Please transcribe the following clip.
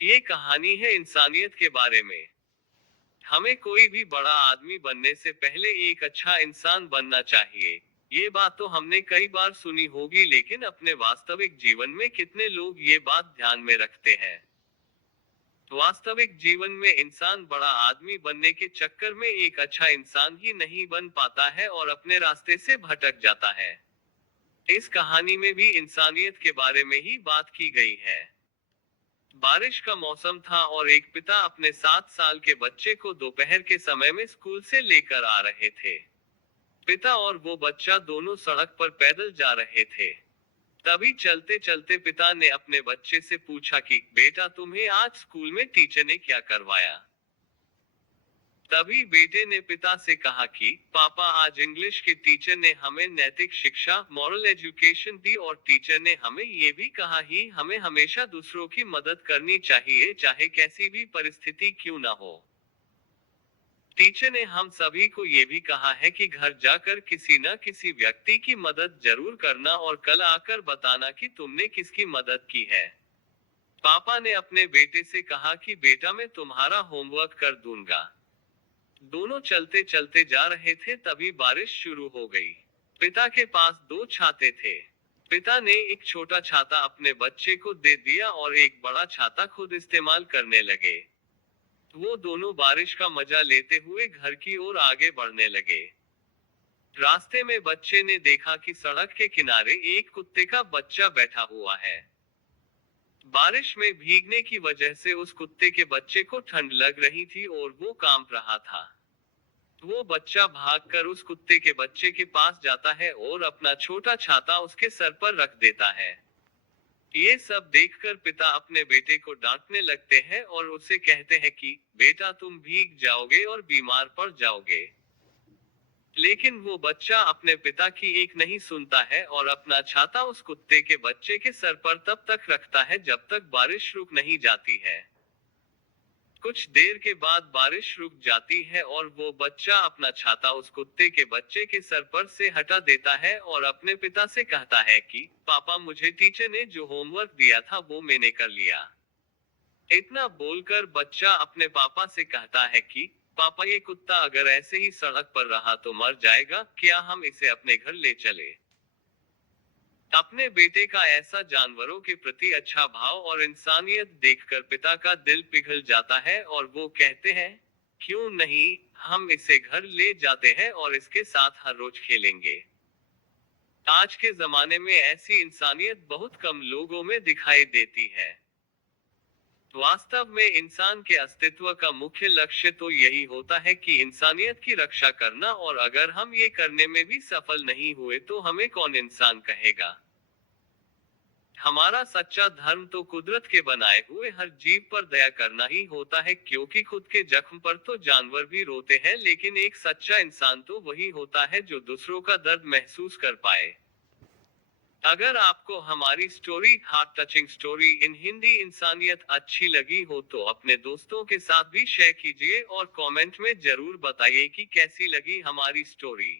ये कहानी है इंसानियत के बारे में। हमें कोई भी बड़ा आदमी बनने से पहले एक अच्छा इंसान बनना चाहिए। ये बात तो हमने कई बार सुनी होगी, लेकिन अपने वास्तविक जीवन में कितने लोग ये बात ध्यान में रखते हैं? वास्तविक जीवन में इंसान बड़ा आदमी बनने के चक्कर में एक अच्छा इंसान ही नहीं बन पाता है और अपने रास्ते से भटक जाता है। इस कहानी में भी इंसानियत के बारे में ही बात की गई है। बारिश का मौसम था और एक पिता अपने 7 साल के बच्चे को दोपहर के समय में स्कूल से लेकर आ रहे थे। पिता और वो बच्चा दोनों सड़क पर पैदल जा रहे थे। तभी चलते चलते पिता ने अपने बच्चे से पूछा कि बेटा, तुम्हें आज स्कूल में टीचर ने क्या करवाया? तभी बेटे ने पिता से कहा कि पापा, आज इंग्लिश के टीचर ने हमें नैतिक शिक्षा, मॉरल एजुकेशन दी और टीचर ने हमें ये भी कहा ही हमें हमेशा दूसरों की मदद करनी चाहिए, चाहे कैसी भी परिस्थिति क्यों ना हो। टीचर ने हम सभी को ये भी कहा है कि घर जाकर किसी न किसी व्यक्ति की मदद जरूर करना और कल आकर बताना कि तुमने किसकी मदद की है। पापा ने अपने बेटे से कहा कि बेटा, मैं तुम्हारा होमवर्क कर दूंगा। दोनों चलते चलते जा रहे थे, तभी बारिश शुरू हो गई। पिता के पास दो छाते थे। पिता ने एक छोटा छाता अपने बच्चे को दे दिया और एक बड़ा छाता खुद इस्तेमाल करने लगे। वो दोनों बारिश का मजा लेते हुए घर की ओर आगे बढ़ने लगे। रास्ते में बच्चे ने देखा कि सड़क के किनारे एक कुत्ते का बच्चा बैठा हुआ है। बारिश में भीगने की वजह से उस कुत्ते के बच्चे को ठंड लग रही थी और वो कांप रहा था। वो बच्चा भागकर उस कुत्ते के बच्चे के पास जाता है और अपना छोटा छाता उसके सर पर रख देता है। ये सब देखकर पिता अपने बेटे को डांटने लगते हैं और उसे कहते हैं कि बेटा, तुम भीग जाओगे और बीमार पड़ जाओगे। लेकिन वो बच्चा अपने पिता की एक नहीं सुनता है और अपना छाता उस कुत्ते के बच्चे के सर पर तब तक रखता है जब तक बारिश रुक नहीं जाती है। कुछ देर के बाद बारिश रुक जाती है और वो बच्चा अपना छाता उस कुत्ते के बच्चे के सर पर से हटा देता है और अपने पिता से कहता है कि पापा, मुझे टीचर ने जो होमवर्क दिया था वो मैंने कर लिया। इतना बोलकर बच्चा अपने पापा से कहता है कि पापा, ये कुत्ता अगर ऐसे ही सड़क पर रहा तो मर जाएगा, क्या हम इसे अपने घर ले चले? अपने बेटे का ऐसा जानवरों के प्रति अच्छा भाव और इंसानियत देखकर पिता का दिल पिघल जाता है और वो कहते हैं, क्यों नहीं, हम इसे घर ले जाते हैं और इसके साथ हर रोज खेलेंगे। आज के जमाने में ऐसी इंसानियत बहुत कम लोगों में दिखाई देती है। वास्तव में इंसान के अस्तित्व का मुख्य लक्ष्य तो यही होता है कि इंसानियत की रक्षा करना, और अगर हम ये करने में भी सफल नहीं हुए तो हमें कौन इंसान कहेगा? हमारा सच्चा धर्म तो कुदरत के बनाए हुए हर जीव पर दया करना ही होता है, क्योंकि खुद के जख्म पर तो जानवर भी रोते हैं, लेकिन एक सच्चा इंसान तो वही होता है जो दूसरों का दर्द महसूस कर पाए। अगर आपको हमारी story, heart touching story in Hindi इंसानियत अच्छी लगी हो तो अपने दोस्तों के साथ भी शेयर कीजिए और कमेंट में जरूर बताइए कि कैसी लगी हमारी स्टोरी।